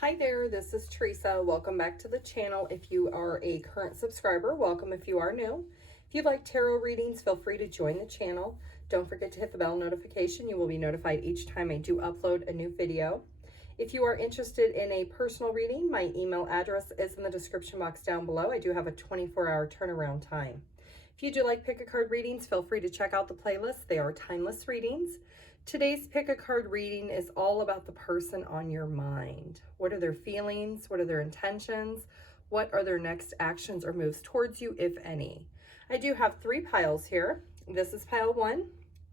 Hi there, this is Teresa. Welcome back to the channel. If you are a current subscriber, welcome. If you are new, if you like tarot readings, feel free to join the channel. Don't forget to hit the bell notification. You will be notified each time I do upload a new video. If you are interested in a personal reading, my email address is in the description box down below. I do have a 24-hour turnaround time. If you do like pick a card readings, feel free to check out the playlist. They are timeless readings. Today's pick a card reading is all about the person on your mind. What are their feelings? What are their intentions? What are their next actions or moves towards you, if any? I do have 3 piles here. This is pile 1.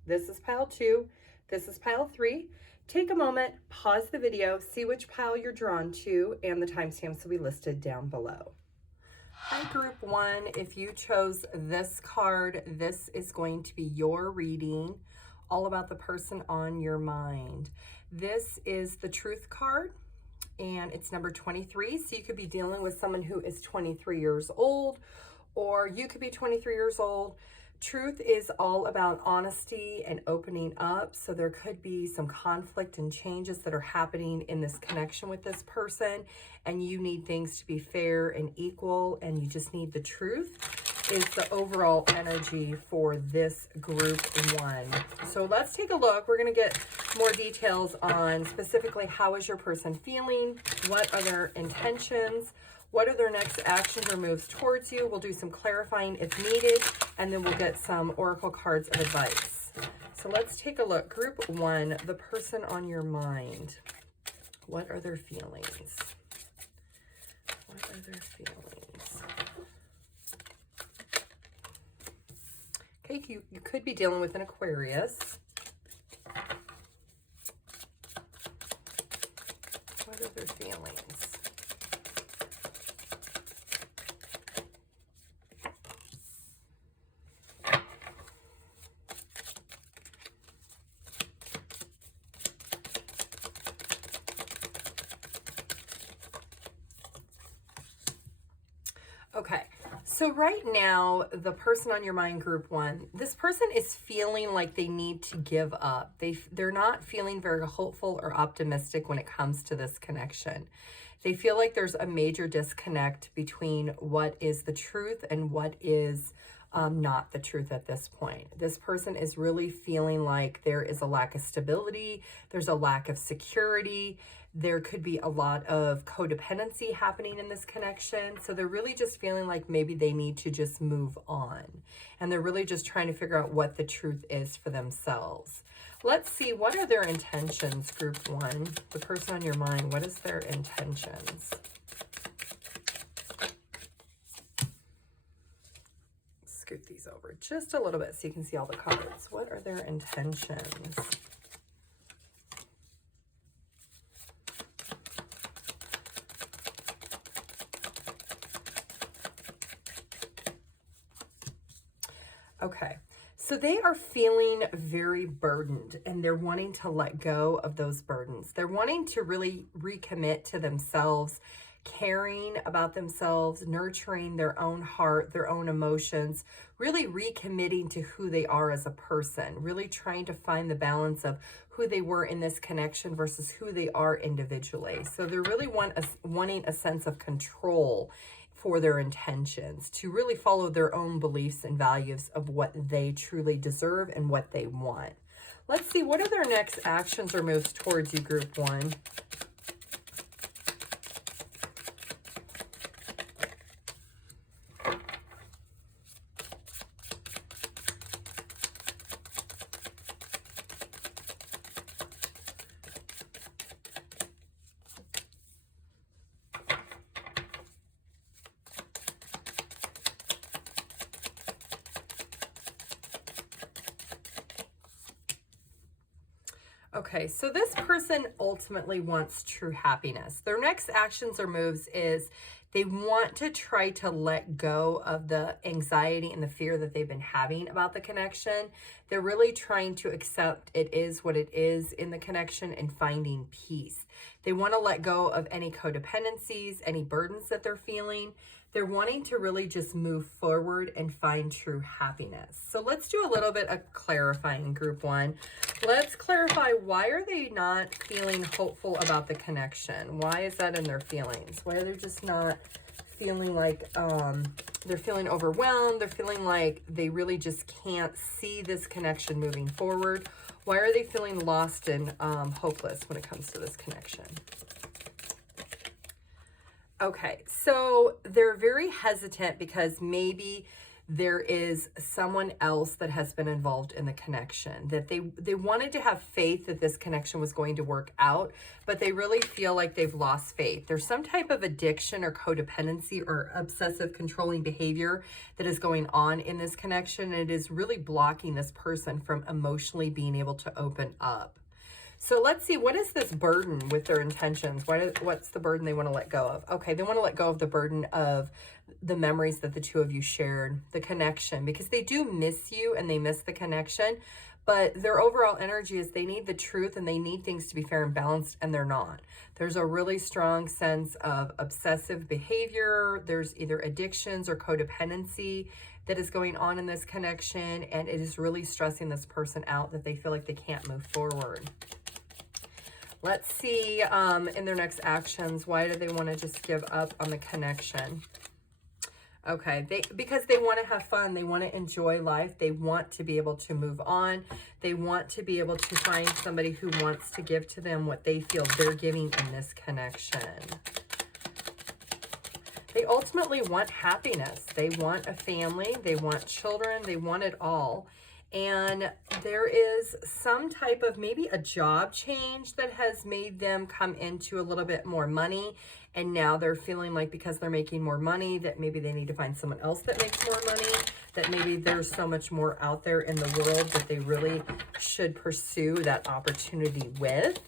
This is pile 2. This is pile 3. Take a moment, pause the video, see which pile you're drawn to, and the timestamps will be listed down below. Hi, group 1. If you chose this card, this is going to be your reading, all about the person on your mind. This is the Truth card, and it's number 23. So you could be dealing with someone who is 23 years old, or you could be 23 years old. Truth is all about honesty and opening up. So there could be some conflict and changes that are happening in this connection with this person, and you need things to be fair and equal, and you just need the truth is the overall energy for this group 1. So let's take a look. We're going to get more details on specifically how is your person feeling, what are their intentions, what are their next actions or moves towards you. We'll do some clarifying if needed, and then we'll get some oracle cards of advice. So let's take a look. Group 1, the person on your mind. What are their feelings? What are their feelings? Okay, you could be dealing with an Aquarius. What are their feelings? Okay, so right now, the person on your mind, group 1, this person is feeling like they need to give up. They're not feeling very hopeful or optimistic when it comes to this connection. They feel like there's a major disconnect between what is the truth and what is not the truth at this point. This person is really feeling like there is a lack of stability. There's a lack of security. There could be a lot of codependency happening in this connection. So they're really just feeling like maybe they need to just move on. And they're really just trying to figure out what the truth is for themselves. Let's see, what are their intentions, group 1? The person on your mind, what is their intentions? Scoot these over just a little bit so you can see all the cards. What are their intentions? Okay, so they are feeling very burdened, and they're wanting to let go of those burdens. They're wanting to really recommit to themselves, caring about themselves, nurturing their own heart, their own emotions, really recommitting to who they are as a person, really trying to find the balance of who they were in this connection versus who they are individually. So they're really wanting a sense of control for their intentions, to really follow their own beliefs and values of what they truly deserve and what they want. Let's see, what are their next actions or moves towards you, group 1? Okay, so this person ultimately wants true happiness. Their next actions or moves is They want to try to let go of the anxiety and the fear that they've been having about the connection. They're really trying to accept it is what it is in the connection and finding peace. They want to let go of any codependencies, any burdens that they're feeling. They're wanting to really just move forward and find true happiness. So let's do a little bit of clarifying, group one. Let's clarify, why are they not feeling hopeful about the connection? Why is that in their feelings? Why are they just not feeling like they're feeling overwhelmed? They're feeling like they really just can't see this connection moving forward. Why are they feeling lost and hopeless when it comes to this connection? Okay, so they're very hesitant because maybe there is someone else that has been involved in the connection, that they wanted to have faith that this connection was going to work out, but they really feel like they've lost faith. There's some type of addiction or codependency or obsessive controlling behavior that is going on in this connection, and it is really blocking this person from emotionally being able to open up. So let's see, what is this burden with their intentions? What's the burden they want to let go of? Okay, they want to let go of the burden of the memories that the two of you shared, the connection, because they do miss you and they miss the connection, but their overall energy is they need the truth and they need things to be fair and balanced, and they're not. There's a really strong sense of obsessive behavior. There's either addictions or codependency that is going on in this connection, and it is really stressing this person out that they feel like they can't move forward. Let's see in their next actions, why do they want to just give up on the connection? Okay, because they want to have fun. They want to enjoy life. They want to be able to move on. They want to be able to find somebody who wants to give to them what they feel they're giving in this connection. They ultimately want happiness. They want a family. They want children. They want it all. And there is some type of maybe a job change that has made them come into a little bit more money. And now they're feeling like because they're making more money that maybe they need to find someone else that makes more money, that maybe there's so much more out there in the world that they really should pursue that opportunity with.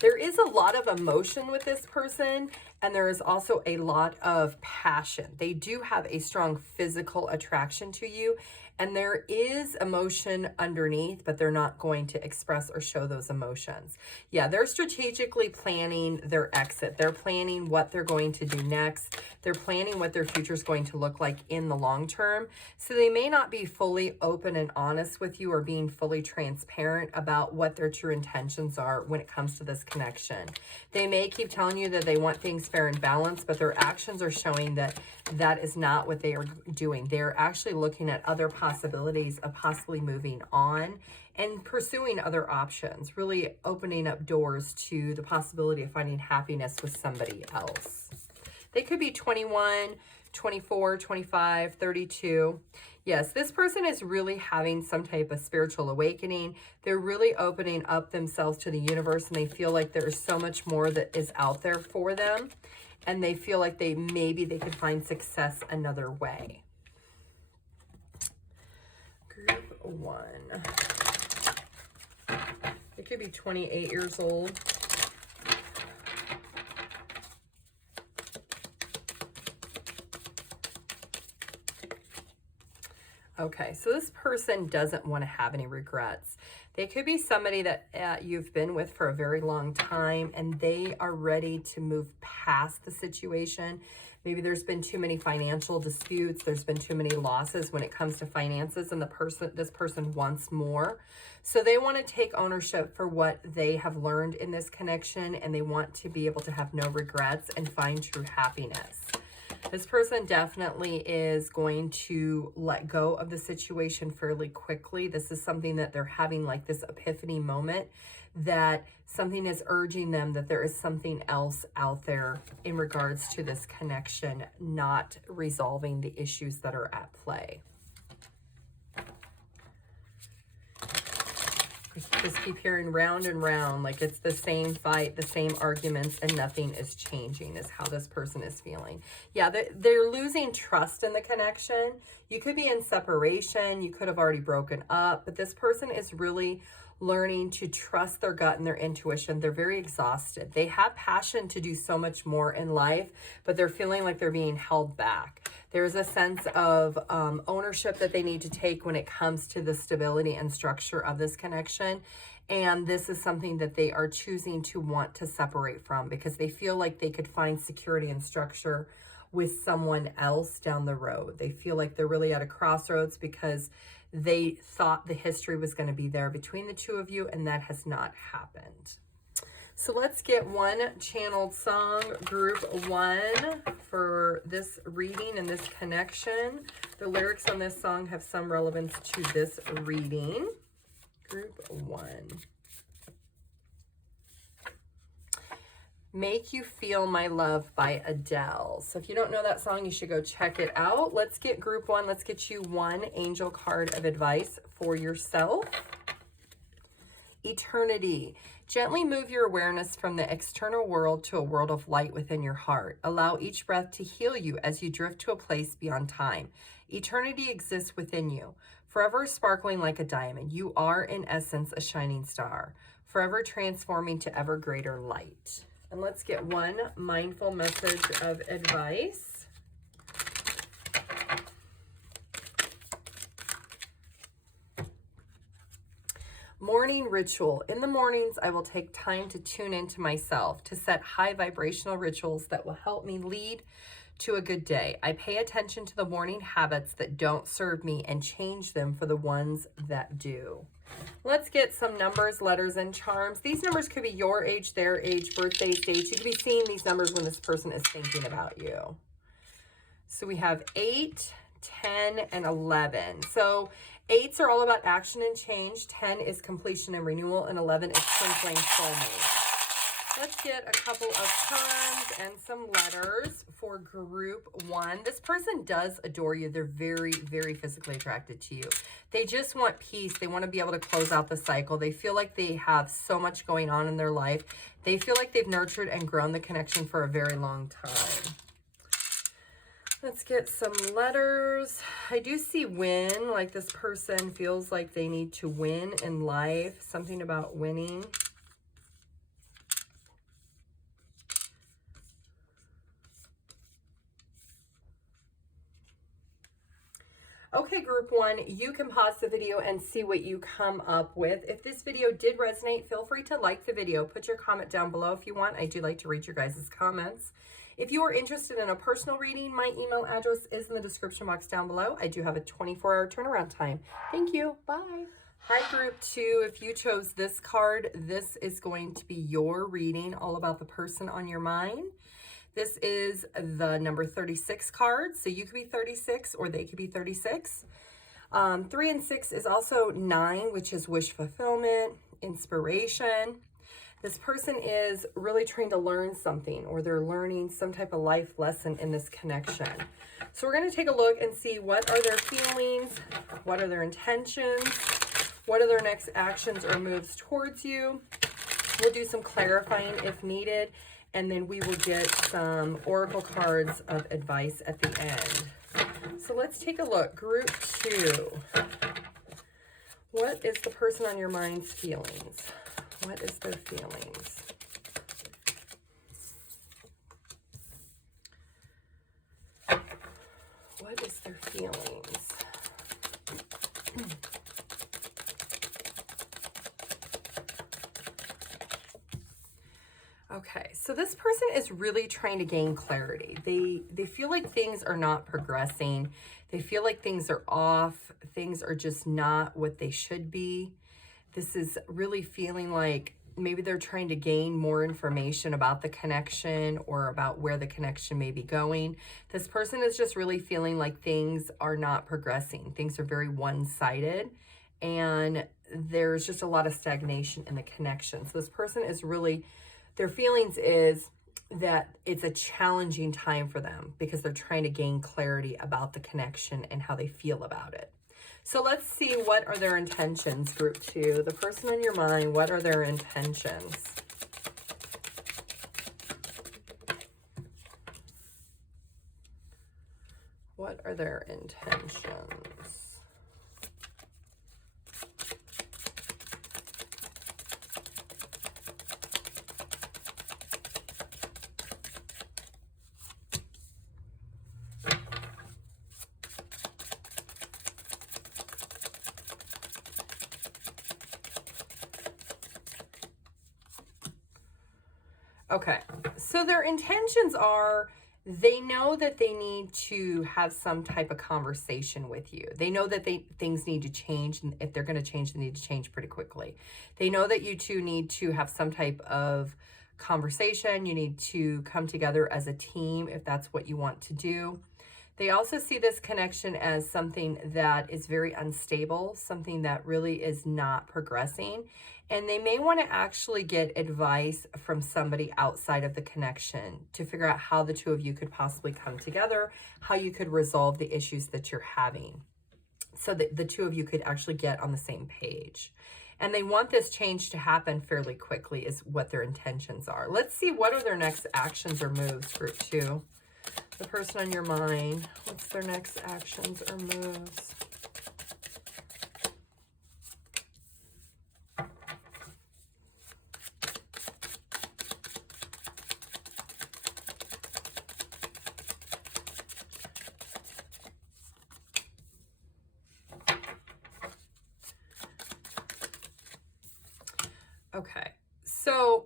There is a lot of emotion with this person, and there is also a lot of passion. They do have a strong physical attraction to you, and there is emotion underneath, but they're not going to express or show those emotions. Yeah, they're strategically planning their exit. They're planning what they're going to do next. They're planning what their future is going to look like in the long term. So they may not be fully open and honest with you or being fully transparent about what their true intentions are when it comes to this connection. They may keep telling you that they want things fair and balanced, but their actions are showing that that is not what they are doing. They're actually looking at other possibilities of possibly moving on and pursuing other options, really opening up doors to the possibility of finding happiness with somebody else. They could be 21, 24, 25, 32. Yes, this person is really having some type of spiritual awakening. They're really opening up themselves to the universe, and they feel like there's so much more that is out there for them. And they feel like maybe they could find success another way. Group one. They could be 28 years old. Okay, so this person doesn't want to have any regrets. They could be somebody that you've been with for a very long time, and they are ready to move past the situation. Maybe there's been too many financial disputes. There's been too many losses when it comes to finances, and this person wants more. So they want to take ownership for what they have learned in this connection, and they want to be able to have no regrets and find true happiness. This person definitely is going to let go of the situation fairly quickly. This is something that they're having like this epiphany moment, that something is urging them that there is something else out there in regards to this connection, not resolving the issues that are at play. Just keep hearing round and round, like it's the same fight, the same arguments, and nothing is changing is how this person is feeling. Yeah, they're losing trust in the connection. You could be in separation. You could have already broken up, but this person is really learning to trust their gut and their intuition. They're very exhausted. They have passion to do so much more in life, but they're feeling like they're being held back. There's a sense of ownership that they need to take when it comes to the stability and structure of this connection. And this is something that they are choosing to want to separate from because they feel like they could find security and structure with someone else down the road. They feel like they're really at a crossroads because they thought the history was going to be there between the two of you, and that has not happened. So let's get one channeled song, group 1, for this reading and this connection. The lyrics on this song have some relevance to this reading. Group 1. Make You Feel My Love by Adele. So if you don't know that song, you should go check it out. Let's get group 1. Let's get you one angel card of advice for yourself. Eternity. Gently move your awareness from the external world to a world of light within your heart. Allow each breath to heal you as you drift to a place beyond time. Eternity exists within you, forever sparkling like a diamond. You are, in essence, a shining star, forever transforming to ever greater light. And let's get one mindful message of advice. Morning ritual. In the mornings, I will take time to tune into myself, to set high vibrational rituals that will help me lead to a good day. I pay attention to the morning habits that don't serve me and change them for the ones that do. Let's get some numbers, letters, and charms. These numbers could be your age, their age, birthdays, dates. You could be seeing these numbers when this person is thinking about you. So we have 8, 10, and 11. So 8s are all about action and change. 10 is completion and renewal. And 11 is twin flame soulmate. Let's get a couple of charms and some letters for group 1. This person does adore you. They're very, very physically attracted to you. They just want peace. They want to be able to close out the cycle. They feel like they have so much going on in their life. They feel like they've nurtured and grown the connection for a very long time. Let's get some letters. I do see win, like this person feels like they need to win in life. Something about winning. Okay, group 1, you can pause the video and see what you come up with. If this video did resonate, feel free to like the video. Put your comment down below if you want. I do like to read your guys' comments. If you are interested in a personal reading, my email address is in the description box down below. I do have a 24-hour turnaround time. Thank you. Bye. Hi, group 2. If you chose this card, this is going to be your reading, all about the person on your mind. This is the number 36 card, so you could be 36 or they could be 36. 3 and 6 is also 9, which is wish fulfillment, inspiration. This person is really trying to learn something, or they're learning some type of life lesson in this connection. So we're going to take a look and see what are their feelings, what are their intentions, what are their next actions or moves towards you. We'll do some clarifying if needed. And then we will get some oracle cards of advice at the end. So let's take a look. Group 2. What is the person on your mind's feelings? What is their feelings? What is their feelings? Okay, so this person is really trying to gain clarity. They feel like things are not progressing. They feel like things are off. Things are just not what they should be. This is really feeling like maybe they're trying to gain more information about the connection or about where the connection may be going. This person is just really feeling like things are not progressing. Things are very one-sided, and there's just a lot of stagnation in the connection. So this person is really... Their feelings is that it's a challenging time for them because they're trying to gain clarity about the connection and how they feel about it. So let's see, what are their intentions, group 2? The person on your mind, what are their intentions? What are their intentions? Okay, so their intentions are, they know that they need to have some type of conversation with you. They know that things need to change, and if they're going to change, they need to change pretty quickly. They know that you two need to have some type of conversation. You need to come together as a team if that's what you want to do. They also see this connection as something that is very unstable, something that really is not progressing. And they may want to actually get advice from somebody outside of the connection to figure out how the two of you could possibly come together, how you could resolve the issues that you're having, so that the two of you could actually get on the same page. And they want this change to happen fairly quickly is what their intentions are. Let's see, what are their next actions or moves, group 2? The person on your mind, what's their next actions or moves? Okay, so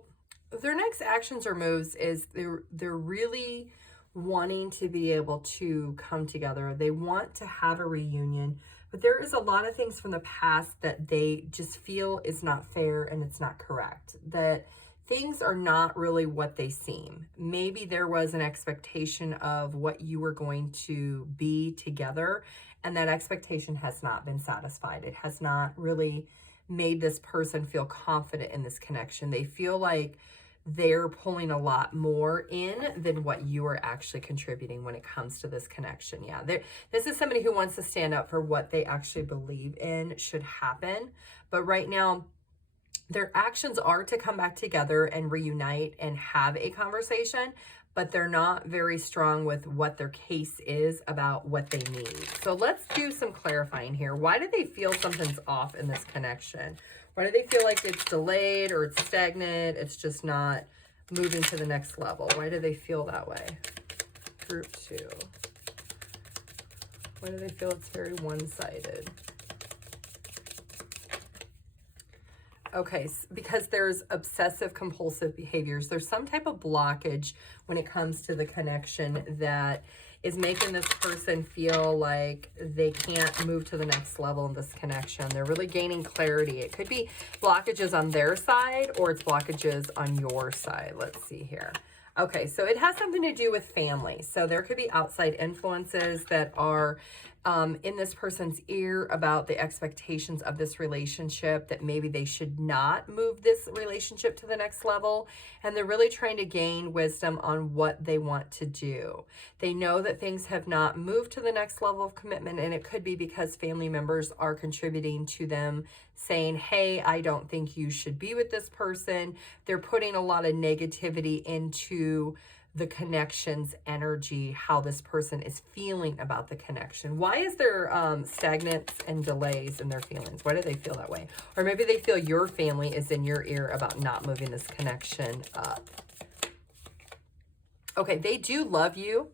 their next actions or moves is they're really wanting to be able to come together. They want to have a reunion, but there is a lot of things from the past that they just feel is not fair and it's not correct, that things are not really what they seem. Maybe there was an expectation of what you were going to be together, and that expectation has not been satisfied. It has not really made this person feel confident in this connection. They feel like they're pulling a lot more in than what you are actually contributing when it comes to this connection. Yeah, this is somebody who wants to stand up for what they actually believe in should happen. But right now, their actions are to come back together and reunite and have a conversation, but they're not very strong with what their case is about what they need. So let's do some clarifying here. Why do they feel something's off in this connection? Why do they feel like it's delayed or it's stagnant? It's just not moving to the next level. Why do they feel that way? Group 2. Why do they feel it's very one-sided? Okay, because there's obsessive compulsive behaviors. There's some type of blockage when it comes to the connection that is making this person feel like they can't move to the next level in this connection. They're really gaining clarity. It could be blockages on their side or it's blockages on your side. Let's see here. Okay, so it has something to do with family. So there could be outside influences that are in this person's ear about the expectations of this relationship, that maybe they should not move this relationship to the next level. And they're really trying to gain wisdom on what they want to do. They know that things have not moved to the next level of commitment, and it could be because family members are contributing to them saying, hey, I don't think you should be with this person. They're putting a lot of negativity into the connection's energy, how this person is feeling about the connection. Why is there stagnance and delays in their feelings? Why do they feel that way? Or maybe they feel your family is in your ear about not moving this connection up. Okay, they do love you,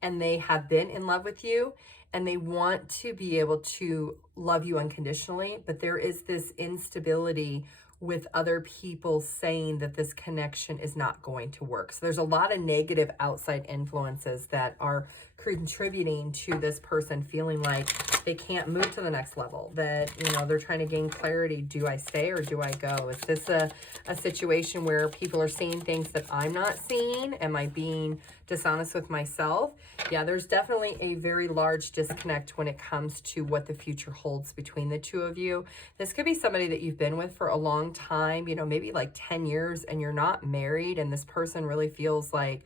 and they have been in love with you, and they want to be able to love you unconditionally, but there is this instability with other people saying that this connection is not going to work. So there's a lot of negative outside influences that are contributing to this person feeling like they can't move to the next level, that, you know, they're trying to gain clarity. Do I stay or do I go? Is this a situation where people are seeing things that I'm not seeing? Am I being dishonest with myself? Yeah, there's definitely a very large disconnect when it comes to what the future holds between the two of you. This could be somebody that you've been with for a long time, you know, maybe like 10 years, and you're not married, and this person really feels like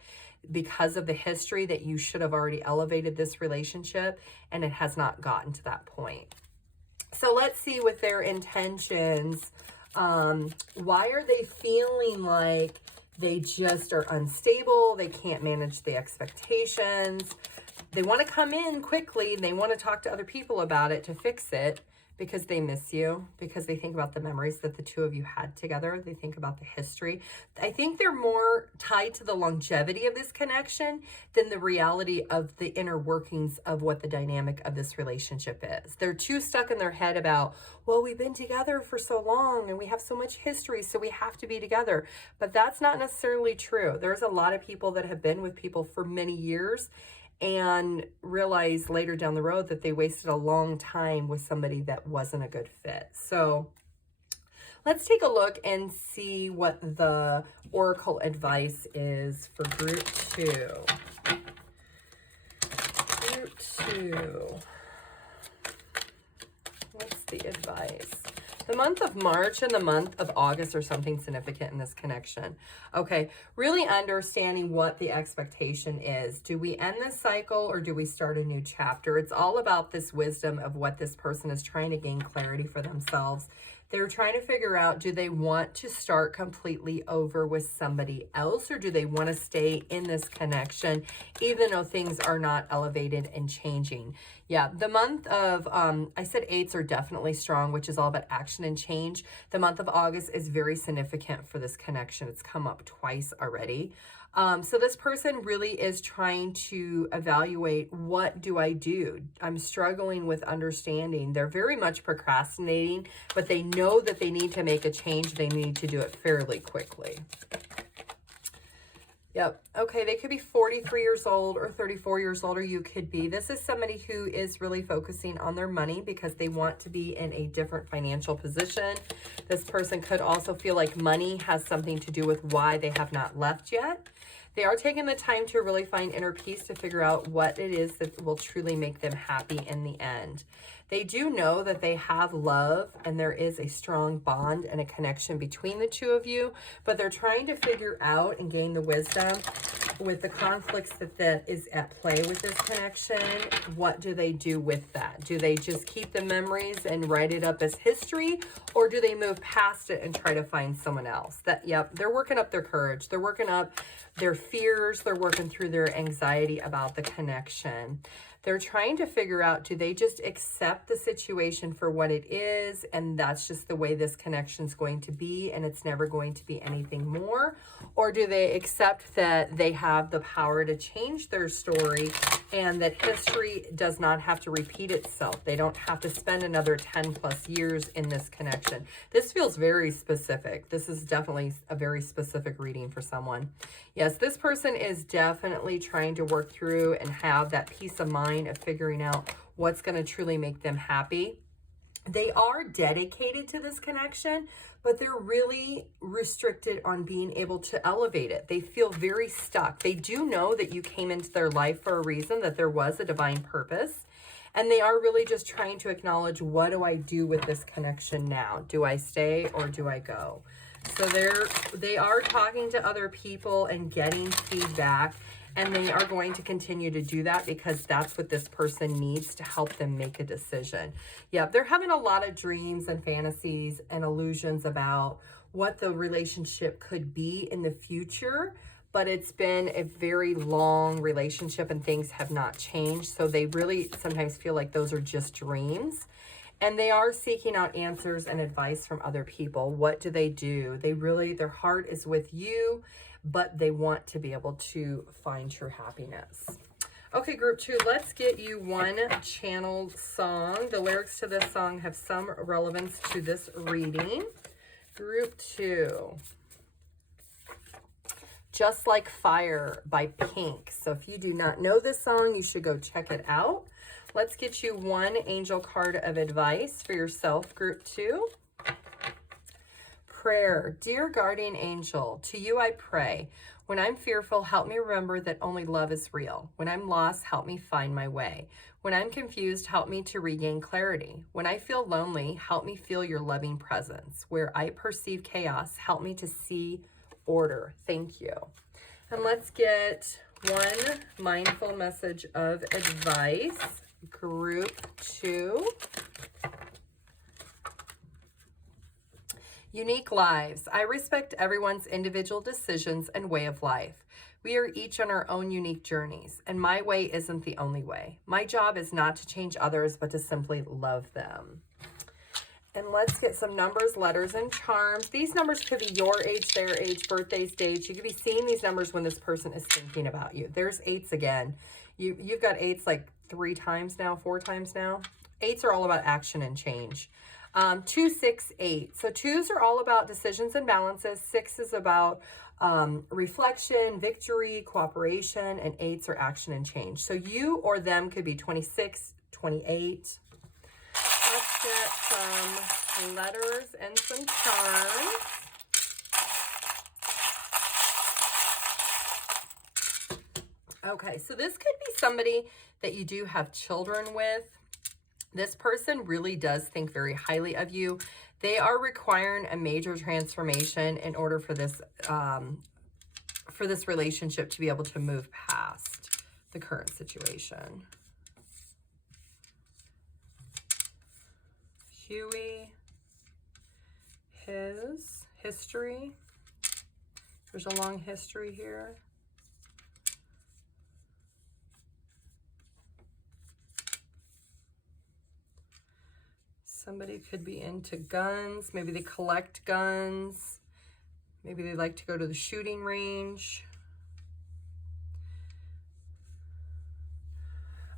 because of the history that you should have already elevated this relationship, and it has not gotten to that point. So let's see with their intentions. Why are they feeling like they just are unstable? They can't manage the expectations. They want to come in quickly. They want to talk to other people about it to fix it, because they miss you, because they think about the memories that the two of you had together. They think about the history. I think they're more tied to the longevity of this connection than the reality of the inner workings of what the dynamic of this relationship is. They're too stuck in their head about, well, we've been together for so long and we have so much history, so we have to be together. But that's not necessarily true. There's a lot of people that have been with people for many years and realize later down the road that they wasted a long time with somebody that wasn't a good fit. So let's take a look and see what the oracle advice is for group 2. Group 2. What's the advice? The month of March and the month of August are something significant in this connection. Okay, really understanding what the expectation is. Do we end this cycle or do we start a new chapter? It's all about this wisdom of what this person is trying to gain clarity for themselves. They're trying to figure out, do they want to start completely over with somebody else, or do they want to stay in this connection even though things are not elevated and changing? Yeah, the month of, I said 8s are definitely strong, which is all about action and change. The month of August is very significant for this connection. It's come up twice already. So this person really is trying to evaluate, what do I do? I'm struggling with understanding. They're very much procrastinating, but they know that they need to make a change. They need to do it fairly quickly. Yep. Okay, they could be 43 years old or 34 years old, or you could be. This is somebody who is really focusing on their money because they want to be in a different financial position. This person could also feel like money has something to do with why they have not left yet. They are taking the time to really find inner peace to figure out what it is that will truly make them happy in the end. They do know that they have love and there is a strong bond and a connection between the two of you, but they're trying to figure out and gain the wisdom with the conflicts that is at play with this connection. What do they do with that? Do they just keep the memories and write it up as history, or do they move past it and try to find someone else? Yep, they're working up their courage. They're working up their fears. They're working through their anxiety about the connection. They're trying to figure out, do they just accept the situation for what it is, and that's just the way this connection is going to be, and it's never going to be anything more? Or do they accept that they have the power to change their story and that history does not have to repeat itself? They don't have to spend another 10 plus years in this connection. This feels very specific. This is definitely a very specific reading for someone. Yes, this person is definitely trying to work through and have that peace of mind of figuring out what's going to truly make them happy. They are dedicated to this connection, but they're really restricted on being able to elevate it. They feel very stuck. They do know that you came into their life for a reason, that there was a divine purpose, and they are really just trying to acknowledge, what do I do with this connection now? Do I stay or do I go? So they are talking to other people and getting feedback, and they are going to continue to do that because that's what this person needs to help them make a decision. Yeah, they're having a lot of dreams and fantasies and illusions about what the relationship could be in the future, but it's been a very long relationship and things have not changed. So they really sometimes feel like those are just dreams. And they are seeking out answers and advice from other people. What do they do? They really, their heart is with you, but they want to be able to find true happiness. Okay, group 2, let's get you one channeled song. The lyrics to this song have some relevance to this reading. Group 2. Just Like Fire by Pink. So if you do not know this song, you should go check it out. Let's get you one angel card of advice for yourself, group 2. Prayer. Dear guardian angel, to you I pray. When I'm fearful, help me remember that only love is real. When I'm lost, help me find my way. When I'm confused, help me to regain clarity. When I feel lonely, help me feel your loving presence. Where I perceive chaos, help me to see order. Thank you. And let's get one mindful message of advice. Group 2. Unique lives. I respect everyone's individual decisions and way of life. We are each on our own unique journeys, and my way isn't the only way. My job is not to change others, but to simply love them. And let's get some numbers, letters, and charms. These numbers could be your age, their age, birthdays, dates. You could be seeing these numbers when this person is thinking about you. There's 8s again. You've got 8s like 3 times now, 4 times now. 8s are all about action and change. 2, 6, 8. So 2s are all about decisions and balances. 6 is about reflection, victory, cooperation, and 8s are action and change. So you or them could be 26, 28. Let's get some letters and some charms. Okay, so this could be somebody that you do have children with. This person really does think very highly of you. They are requiring a major transformation in order for this relationship to be able to move past the current situation. Huey, his, history. There's a long history here. Somebody could be into guns. Maybe they collect guns. Maybe they like to go to the shooting range.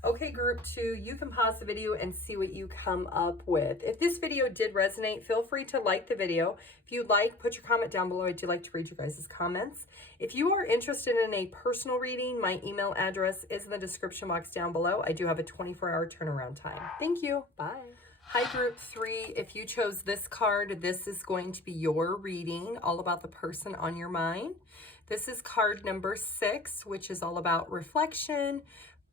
Okay, group 2, you can pause the video and see what you come up with. If this video did resonate, feel free to like the video. If you'd like, put your comment down below. I do like to read your guys' comments. If you are interested in a personal reading, my email address is in the description box down below. I do have a 24-hour turnaround time. Thank you. Bye. Hi, group 3. If you chose this card, this is going to be your reading, all about the person on your mind. This is card number 6, which is all about reflection,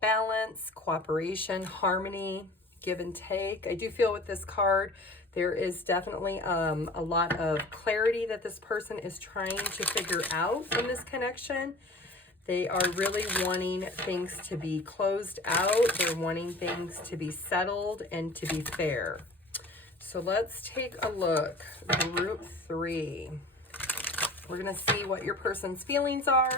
balance, cooperation, harmony, give and take. I do feel with this card, there is definitely a lot of clarity that this person is trying to figure out in this connection. They are really wanting things to be closed out. They're wanting things to be settled and to be fair. So let's take a look. Group 3. We're going to see what your person's feelings are.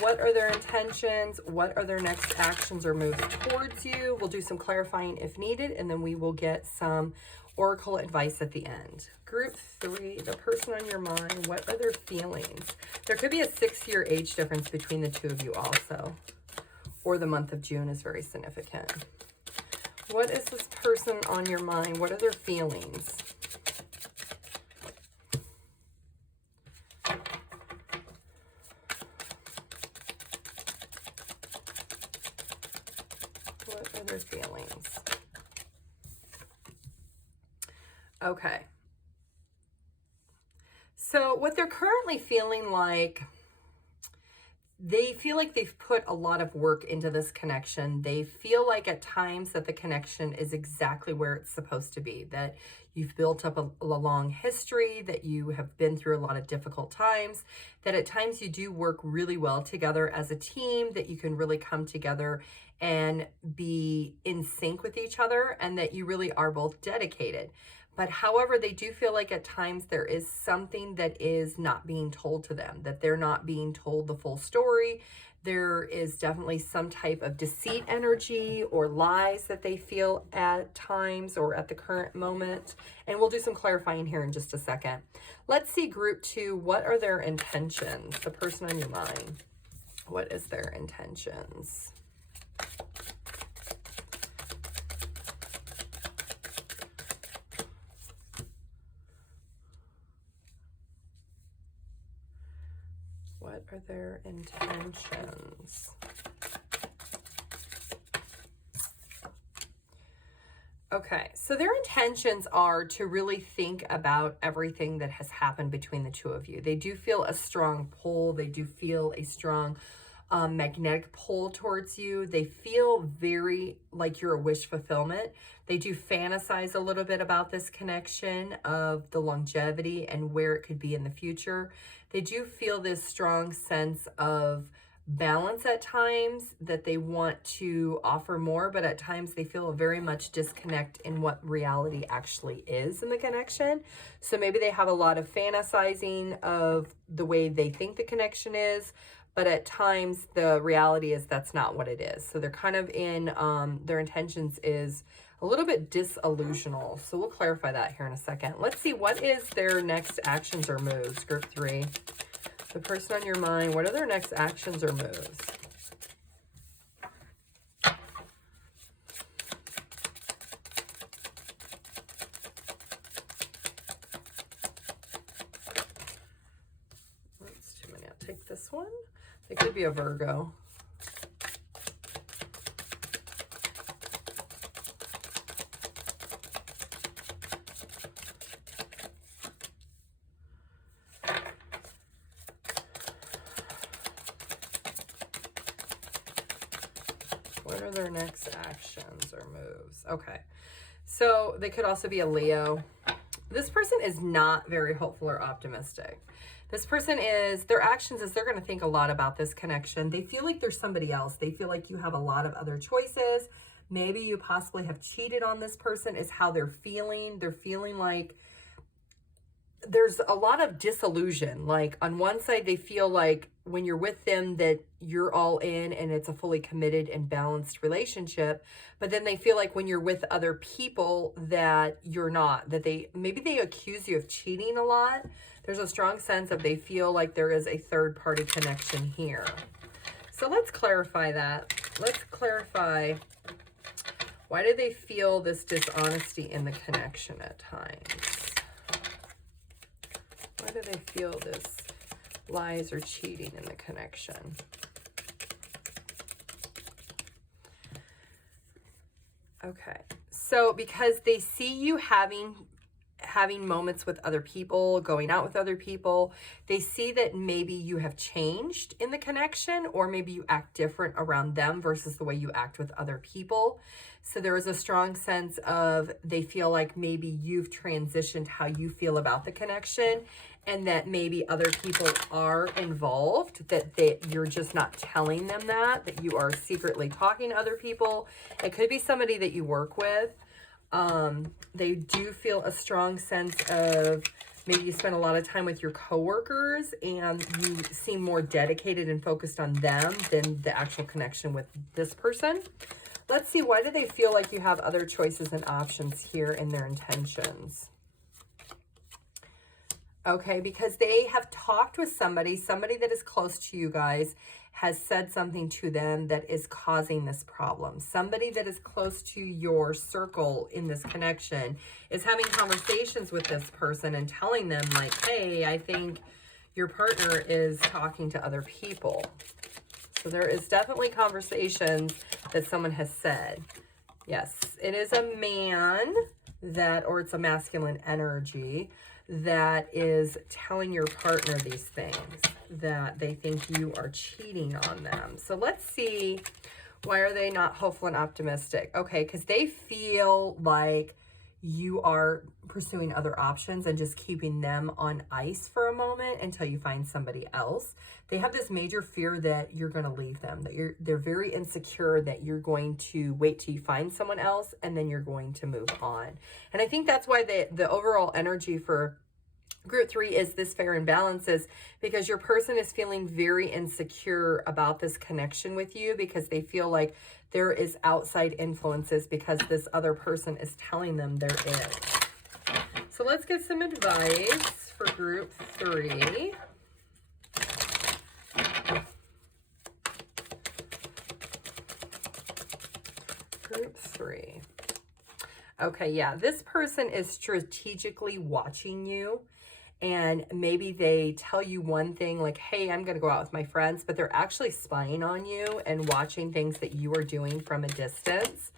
What are their intentions? What are their next actions or moves towards you? We'll do some clarifying if needed, and then we will get some oracle advice at the end. Group 3, the person on your mind, what are their feelings? There could be a 6-year age difference between the two of you also, or the month of June is very significant. What is this person on your mind? What are their feelings? What are their feelings? Okay. So what they're currently feeling like, they feel like they've put a lot of work into this connection. They feel like at times that the connection is exactly where it's supposed to be, that you've built up a long history, that you have been through a lot of difficult times, that at times you do work really well together as a team, that you can really come together and be in sync with each other, and that you really are both dedicated. But however, they do feel like at times there is something that is not being told to them, that they're not being told the full story. There is definitely some type of deceit energy or lies that they feel at times or at the current moment. And we'll do some clarifying here in just a second. Let's see, group 2, what are their intentions? The person on your mind, what is their intentions? What are their intentions? Okay, so their intentions are to really think about everything that has happened between the two of you. They do feel a strong pull. They do feel a strong magnetic pull towards you. They feel very like you're a wish fulfillment. They do fantasize a little bit about this connection of the longevity and where it could be in the future. They do feel this strong sense of balance at times, that they want to offer more, but at times they feel a very much disconnect in what reality actually is in the connection. So maybe they have a lot of fantasizing of the way they think the connection is, but at times the reality is that's not what it is. So they're kind of in, their intentions is a little bit disillusional. So we'll clarify that here in a second. Let's see, what is their next actions or moves, group 3? The person on your mind, what are their next actions or moves? That's too many. I'll take this one. It could be a Virgo. What are their next actions or moves? Okay, so they could also be a Leo. This person is not very hopeful or optimistic. This person is, their actions is they're going to think a lot about this connection. They feel like there's somebody else. They feel like you have a lot of other choices. Maybe you possibly have cheated on this person is how they're feeling. They're feeling like there's a lot of disillusion. Like on one side, they feel like when you're with them that you're all in and it's a fully committed and balanced relationship. But then they feel like when you're with other people that you're not, that maybe they accuse you of cheating a lot. There's a strong sense of they feel like there is a third party connection here. So let's clarify that. Let's clarify, why do they feel this dishonesty in the connection at times? Why do they feel this lies or cheating in the connection? Okay, so because they see you having moments with other people, going out with other people, they see that maybe you have changed in the connection, or maybe you act different around them versus the way you act with other people. So there is a strong sense of they feel like maybe you've transitioned how you feel about the connection, and that maybe other people are involved, that you're just not telling them that you are secretly talking to other people. It could be somebody that you work with. They do feel a strong sense of maybe you spend a lot of time with your coworkers and you seem more dedicated and focused on them than the actual connection with this person. Let's see, why do they feel like you have other choices and options here in their intentions? Okay, because they have talked with somebody that is close to you guys has said something to them that is causing this problem. Somebody that is close to your circle in this connection is having conversations with this person and telling them like, hey, I think your partner is talking to other people. So there is definitely conversations that someone has said. Yes, it is a man that, or it's a masculine energy that is telling your partner these things, that they think you are cheating on them. So let's see, why are they not hopeful and optimistic? Okay, because they feel like you are pursuing other options and just keeping them on ice for a moment until you find somebody else. They have this major fear that you're going to leave them, that they're very insecure that you're going to wait till you find someone else and then you're going to move on. And I think that's why the overall energy for Group 3 is this fair and balance, is because your person is feeling very insecure about this connection with you because they feel like there is outside influences because this other person is telling them there is. So let's get some advice for Group 3. Group 3. Okay, yeah, this person is strategically watching you. And maybe they tell you one thing like, hey, I'm going to go out with my friends, but they're actually spying on you and watching things that you are doing from a distance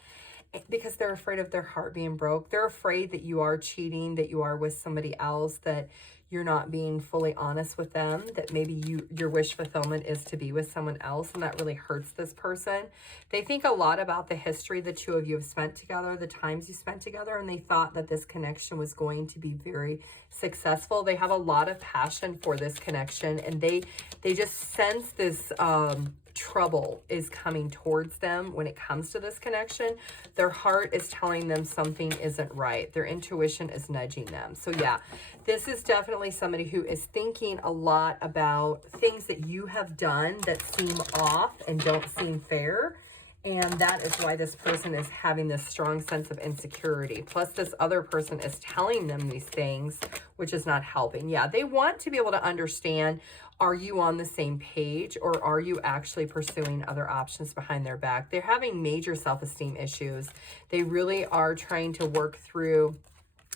because they're afraid of their heart being broke. They're afraid that you are cheating, that you are with somebody else, that you're not being fully honest with them, that maybe your wish fulfillment is to be with someone else, and that really hurts this person. They think a lot about the history the two of you have spent together, the times you spent together, and they thought that this connection was going to be very successful. They have a lot of passion for this connection, and they just sense this trouble is coming towards them when it comes to this connection. Their heart is telling them something isn't right. Their intuition is nudging them. So yeah, this is definitely somebody who is thinking a lot about things that you have done that seem off and don't seem fair. And that is why this person is having this strong sense of insecurity. Plus, this other person is telling them these things, which is not helping. Yeah, they want to be able to understand, are you on the same page, or are you actually pursuing other options behind their back? They're having major self-esteem issues. They really are trying to work through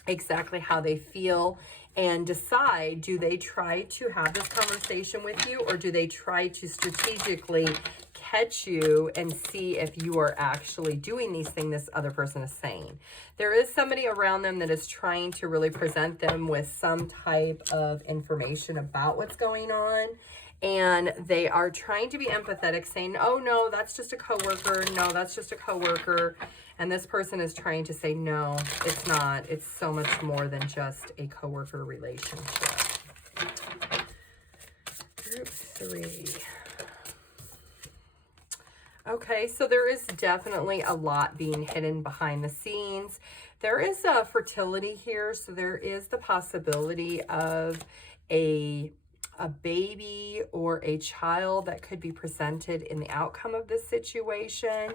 exactly how they feel and decide, do they try to have this conversation with you, or do they try to strategically catch you and see if you are actually doing these things this other person is saying. There is somebody around them that is trying to really present them with some type of information about what's going on. And they are trying to be empathetic, saying, oh, no, that's just a coworker. No, that's just a coworker. And this person is trying to say, no, it's not. It's so much more than just a coworker relationship. Group 3. Okay, so there is definitely a lot being hidden behind the scenes. There is a fertility here, so there is the possibility of a baby or a child that could be presented in the outcome of this situation.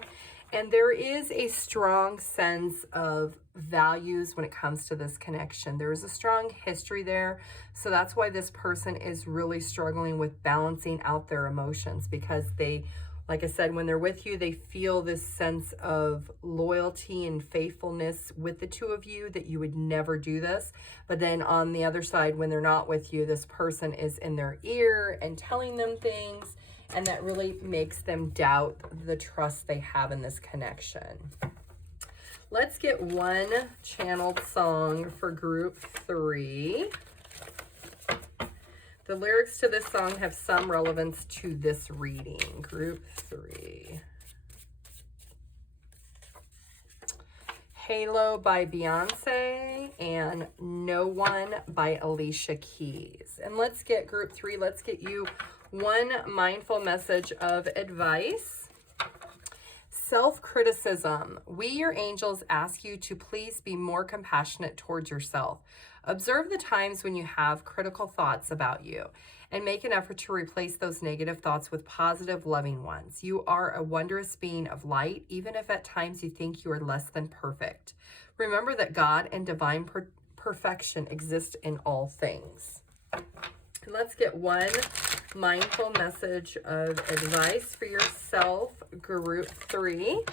And there is a strong sense of values when it comes to this connection. There is a strong history there. So that's why this person is really struggling with balancing out their emotions, because they, like I said, when they're with you, they feel this sense of loyalty and faithfulness with the two of you, that you would never do this. But then on the other side, when they're not with you, this person is in their ear and telling them things, and that really makes them doubt the trust they have in this connection. Let's get one channeled song for group 3. The lyrics to this song have some relevance to this reading. Group 3. Halo by Beyonce and No One by Alicia Keys. And let's get group 3, let's get you one mindful message of advice. Self-criticism. We, your angels, ask you to please be more compassionate towards yourself. Observe the times when you have critical thoughts about you and make an effort to replace those negative thoughts with positive, loving ones. You are a wondrous being of light, even if at times you think you are less than perfect. Remember that God and divine perfection exist in all things. And let's get one mindful message of advice for yourself, group 3.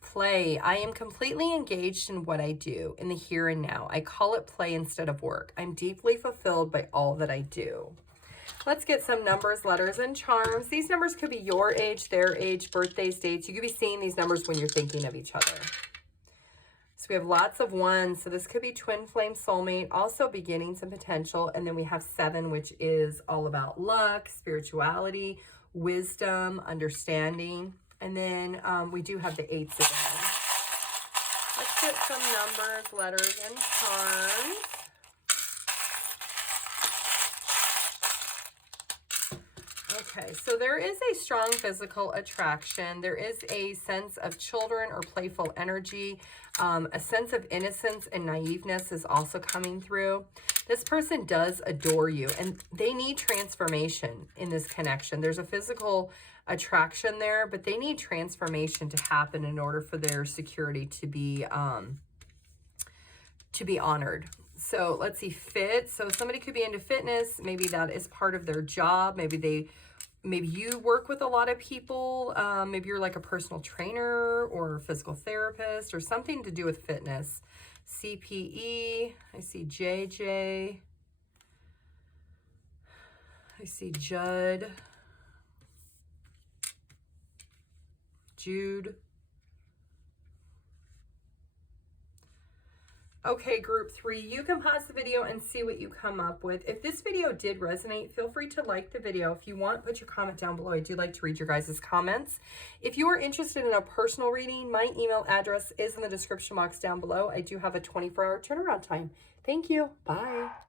Play. I am completely engaged in what I do, in the here and now. I call it play instead of work. I'm deeply fulfilled by all that I do. Let's get some numbers, letters, and charms. These numbers could be your age, their age, birthdays, dates. You could be seeing these numbers when you're thinking of each other. So we have lots of 1s. So this could be twin flame soulmate, also beginnings and potential. And then we have 7, which is all about luck, spirituality, wisdom, understanding. And then we do have the 8s again. Let's get some numbers, letters, and charms. Okay, so there is a strong physical attraction. There is a sense of children or playful energy. A sense of innocence and naiveness is also coming through. This person does adore you, and they need transformation in this connection. There's a physical attraction there, but they need transformation to happen in order for their security to be honored. So let's see, fit. So somebody could be into fitness. Maybe that is part of their job. Maybe you work with a lot of people. Maybe you're like a personal trainer or a physical therapist or something to do with fitness. CPE. I see JJ. I see Judd. Jude. Okay, group 3, you can pause the video and see what you come up with. If this video did resonate, feel free to like the video. If you want, put your comment down below. I do like to read your guys' comments. If you are interested in a personal reading, my email address is in the description box down below. I do have a 24-hour turnaround time. Thank you. Bye.